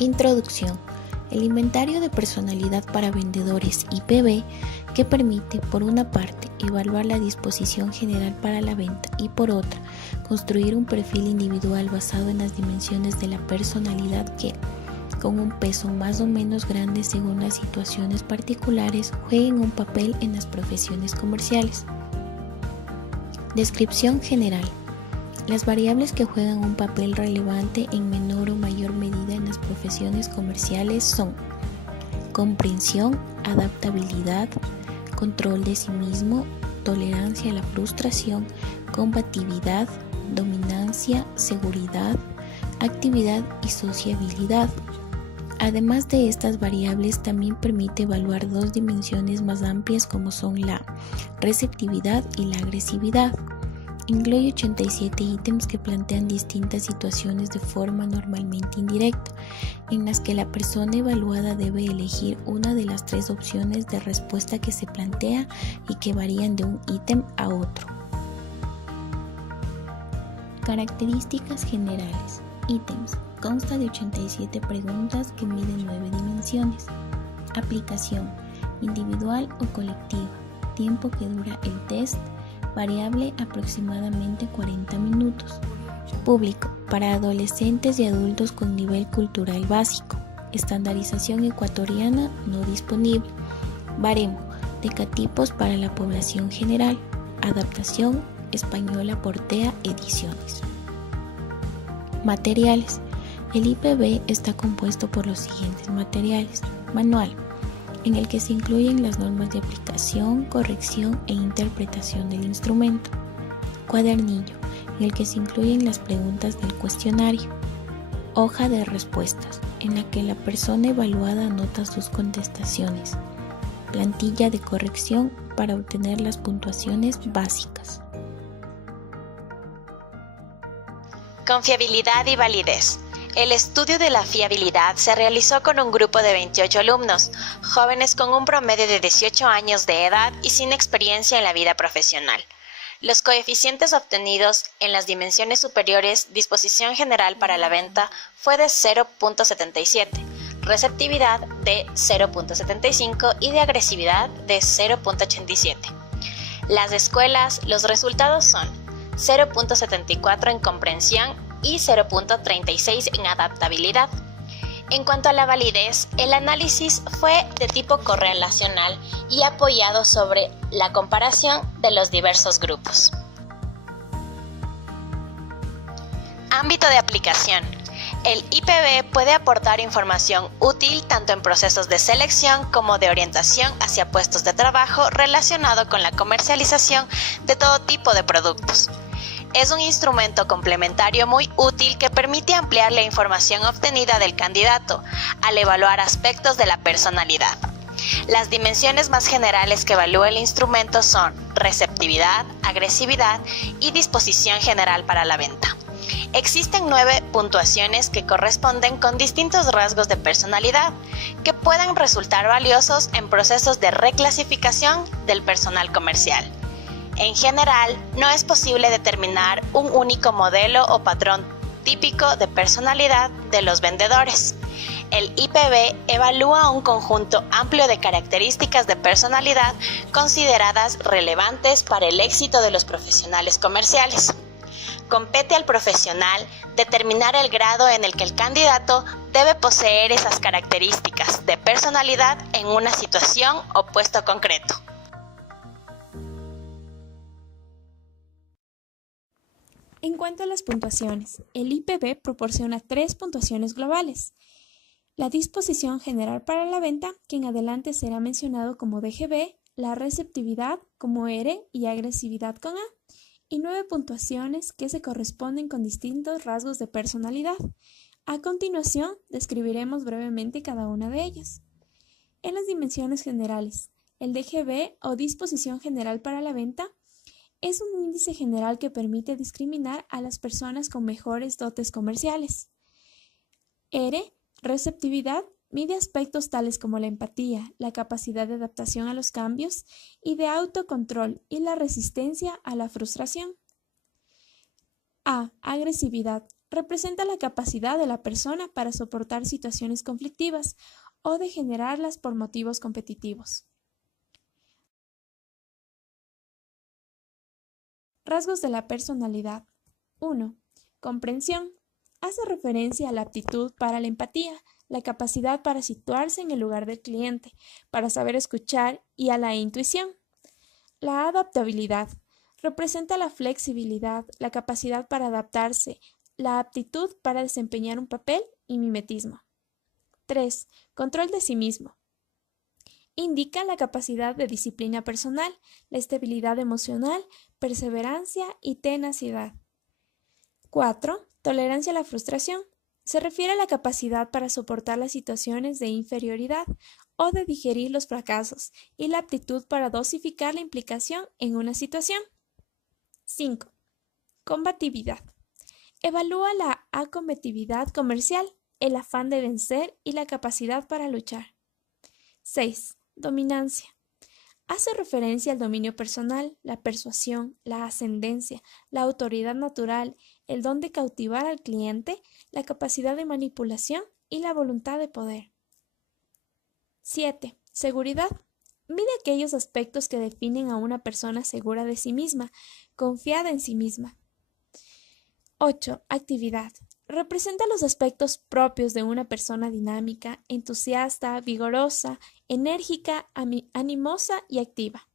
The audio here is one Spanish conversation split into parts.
Introducción. El inventario de personalidad para vendedores IPV, que permite, por una parte, evaluar la disposición general para la venta y, por otra, construir un perfil individual basado en las dimensiones de la personalidad que, con un peso más o menos grande según las situaciones particulares, jueguen un papel en las profesiones comerciales. Descripción general. Las variables que juegan un papel relevante en menor o mayor medida en las profesiones comerciales son comprensión, adaptabilidad, control de sí mismo, tolerancia a la frustración, combatividad, dominancia, seguridad, actividad y sociabilidad. Además de estas variables, también permite evaluar dos dimensiones más amplias como son la receptividad y la agresividad. Incluye 87 ítems que plantean distintas situaciones de forma normalmente indirecta, en las que la persona evaluada debe elegir una de las tres opciones de respuesta que se plantea y que varían de un ítem a otro. Características generales. Ítems. Consta de 87 preguntas que miden 9 dimensiones. Aplicación. Individual o colectiva. Tiempo que dura el test. Variable aproximadamente 40 minutos. Público, para adolescentes y adultos con nivel cultural básico. Estandarización ecuatoriana no disponible. Baremo, decatipos para la población general. Adaptación española Portea Ediciones. Materiales. El IPV está compuesto por los siguientes materiales. Manual, en el que se incluyen las normas de aplicación, corrección e interpretación del instrumento. Cuadernillo, en el que se incluyen las preguntas del cuestionario. Hoja de respuestas, en la que la persona evaluada anota sus contestaciones. Plantilla de corrección para obtener las puntuaciones básicas. Confiabilidad y validez. El estudio de la fiabilidad se realizó con un grupo de 28 alumnos, jóvenes con un promedio de 18 años de edad y sin experiencia en la vida profesional. Los coeficientes obtenidos en las dimensiones superiores, disposición general para la venta, fue de 0.77, receptividad de 0.75 y de agresividad de 0.87. Las escuelas, los resultados son 0.74 en comprensión y 0.36 en adaptabilidad. En cuanto a la validez, el análisis fue de tipo correlacional y apoyado sobre la comparación de los diversos grupos. Ámbito de aplicación. El IPV puede aportar información útil tanto en procesos de selección como de orientación hacia puestos de trabajo relacionado con la comercialización de todo tipo de productos. Es un instrumento complementario muy útil que permite ampliar la información obtenida del candidato al evaluar aspectos de la personalidad. Las dimensiones más generales que evalúa el instrumento son receptividad, agresividad y disposición general para la venta. Existen 9 puntuaciones que corresponden con distintos rasgos de personalidad que pueden resultar valiosos en procesos de reclasificación del personal comercial. En general, no es posible determinar un único modelo o patrón típico de personalidad de los vendedores. El IPV evalúa un conjunto amplio de características de personalidad consideradas relevantes para el éxito de los profesionales comerciales. Compete al profesional determinar el grado en el que el candidato debe poseer esas características de personalidad en una situación o puesto concreto. En cuanto a las puntuaciones, el IPV proporciona 3 puntuaciones globales. La disposición general para la venta, que en adelante será mencionado como DGB, la receptividad como R y agresividad con A, y 9 puntuaciones que se corresponden con distintos rasgos de personalidad. A continuación, describiremos brevemente cada una de ellas. En las dimensiones generales, el DGB o disposición general para la venta es un índice general que permite discriminar a las personas con mejores dotes comerciales. R, receptividad, mide aspectos tales como la empatía, la capacidad de adaptación a los cambios y de autocontrol y la resistencia a la frustración. A, agresividad, representa la capacidad de la persona para soportar situaciones conflictivas o de generarlas por motivos competitivos. Rasgos de la personalidad. 1. Comprensión. Hace referencia a la aptitud para la empatía, la capacidad para situarse en el lugar del cliente, para saber escuchar y a la intuición. La adaptabilidad. Representa la flexibilidad, la capacidad para adaptarse, la aptitud para desempeñar un papel y mimetismo. 3. Control de sí mismo. Indica la capacidad de disciplina personal, la estabilidad emocional, perseverancia y tenacidad. 4. Tolerancia a la frustración. Se refiere a la capacidad para soportar las situaciones de inferioridad o de digerir los fracasos y la aptitud para dosificar la implicación en una situación. 5. Combatividad. Evalúa la acombatividad comercial, el afán de vencer y la capacidad para luchar. 6. Dominancia. Hace referencia al dominio personal, la persuasión, la ascendencia, la autoridad natural, el don de cautivar al cliente, la capacidad de manipulación y la voluntad de poder. 7. Seguridad. Mide aquellos aspectos que definen a una persona segura de sí misma, confiada en sí misma. 8. Actividad. Representa los aspectos propios de una persona dinámica, entusiasta, vigorosa, enérgica, animosa y activa.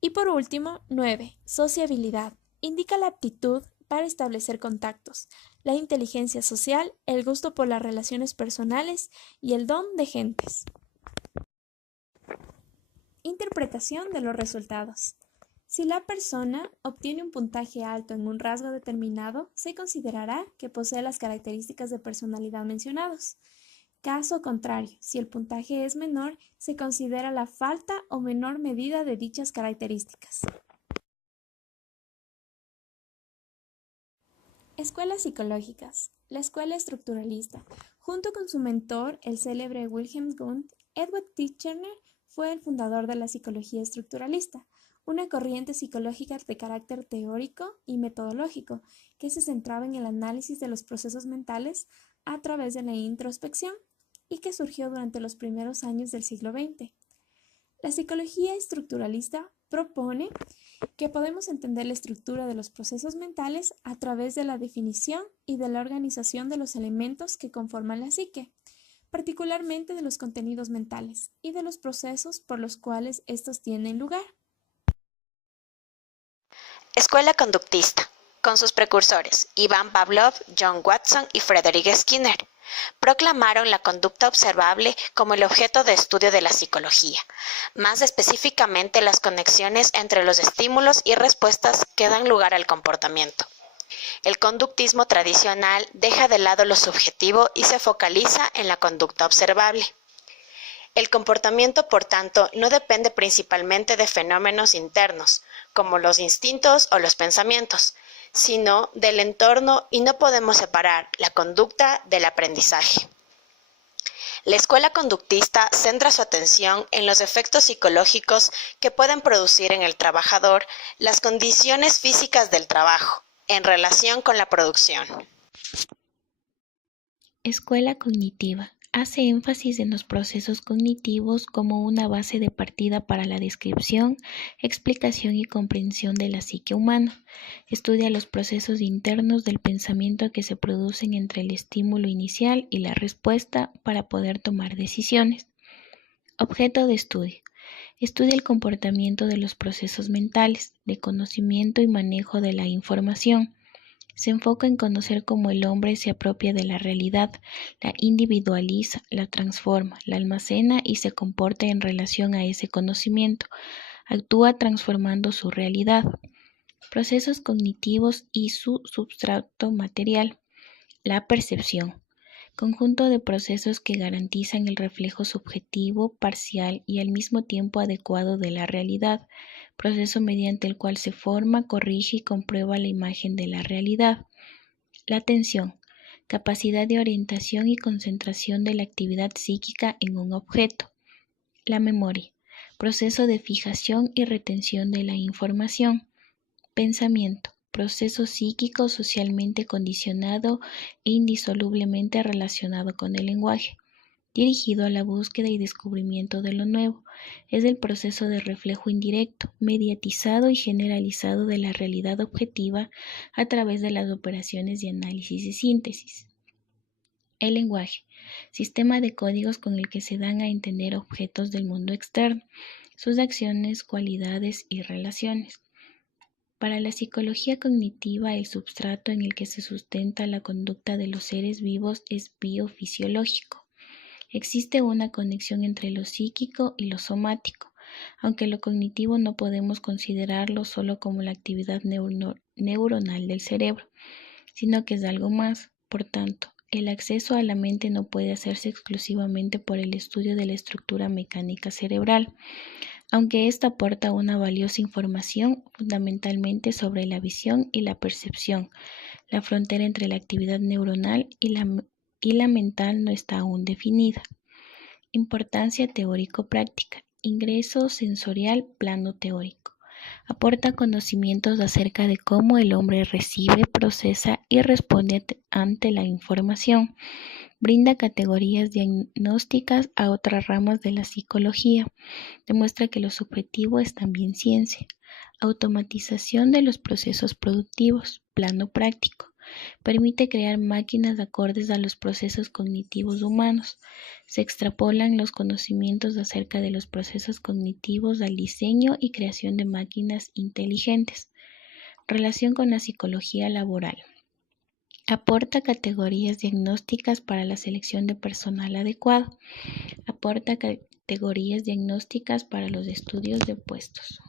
Y por último, 9. Sociabilidad. Indica la aptitud para establecer contactos, la inteligencia social, el gusto por las relaciones personales y el don de gentes. Interpretación de los resultados. Si la persona obtiene un puntaje alto en un rasgo determinado, se considerará que posee las características de personalidad mencionados. Caso contrario, si el puntaje es menor, se considera la falta o menor medida de dichas características. Escuelas psicológicas. La escuela estructuralista. Junto con su mentor, el célebre Wilhelm Wundt, Edward Titchener fue el fundador de la psicología estructuralista, una corriente psicológica de carácter teórico y metodológico que se centraba en el análisis de los procesos mentales a través de la introspección y que surgió durante los primeros años del siglo XX. La psicología estructuralista propone que podemos entender la estructura de los procesos mentales a través de la definición y de la organización de los elementos que conforman la psique, particularmente de los contenidos mentales y de los procesos por los cuales estos tienen lugar. Escuela conductista, con sus precursores Ivan Pavlov, John Watson y Frederick Skinner, proclamaron la conducta observable como el objeto de estudio de la psicología, más específicamente las conexiones entre los estímulos y respuestas que dan lugar al comportamiento. El conductismo tradicional deja de lado lo subjetivo y se focaliza en la conducta observable. El comportamiento, por tanto, no depende principalmente de fenómenos internos, como los instintos o los pensamientos, sino del entorno y no podemos separar la conducta del aprendizaje. La escuela conductista centra su atención en los efectos psicológicos que pueden producir en el trabajador las condiciones físicas del trabajo, en relación con la producción. Escuela cognitiva. Hace énfasis en los procesos cognitivos como una base de partida para la descripción, explicación y comprensión de la psique humana. Estudia los procesos internos del pensamiento que se producen entre el estímulo inicial y la respuesta para poder tomar decisiones. Objeto de estudio. Estudia el comportamiento de los procesos mentales, de conocimiento y manejo de la información. Se enfoca en conocer cómo el hombre se apropia de la realidad, la individualiza, la transforma, la almacena y se comporta en relación a ese conocimiento. Actúa transformando su realidad. Procesos cognitivos y su substrato material. La percepción. Conjunto de procesos que garantizan el reflejo subjetivo, parcial y al mismo tiempo adecuado de la realidad, proceso mediante el cual se forma, corrige y comprueba la imagen de la realidad. La atención, capacidad de orientación y concentración de la actividad psíquica en un objeto. La memoria, proceso de fijación y retención de la información. Pensamiento, proceso psíquico socialmente condicionado e indisolublemente relacionado con el lenguaje, dirigido a la búsqueda y descubrimiento de lo nuevo. Es el proceso de reflejo indirecto, mediatizado y generalizado de la realidad objetiva a través de las operaciones de análisis y síntesis. El lenguaje, sistema de códigos con el que se dan a entender objetos del mundo externo, sus acciones, cualidades y relaciones. Para la psicología cognitiva, el substrato en el que se sustenta la conducta de los seres vivos es biofisiológico. Existe una conexión entre lo psíquico y lo somático, aunque lo cognitivo no podemos considerarlo solo como la actividad neuronal del cerebro, sino que es algo más. Por tanto, el acceso a la mente no puede hacerse exclusivamente por el estudio de la estructura mecánica cerebral, aunque ésta aporta una valiosa información fundamentalmente sobre la visión y la percepción. La frontera entre la actividad neuronal y la mental no está aún definida. Importancia teórico-práctica. Ingreso sensorial plano teórico. Aporta conocimientos acerca de cómo el hombre recibe, procesa y responde ante la información. Brinda categorías diagnósticas a otras ramas de la psicología. Demuestra que lo subjetivo es también ciencia. Automatización de los procesos productivos. Plano práctico. Permite crear máquinas acordes a los procesos cognitivos humanos. Se extrapolan los conocimientos acerca de los procesos cognitivos al diseño y creación de máquinas inteligentes. Relación con la psicología laboral. Aporta categorías diagnósticas para la selección de personal adecuado. Aporta categorías diagnósticas para los estudios de puestos.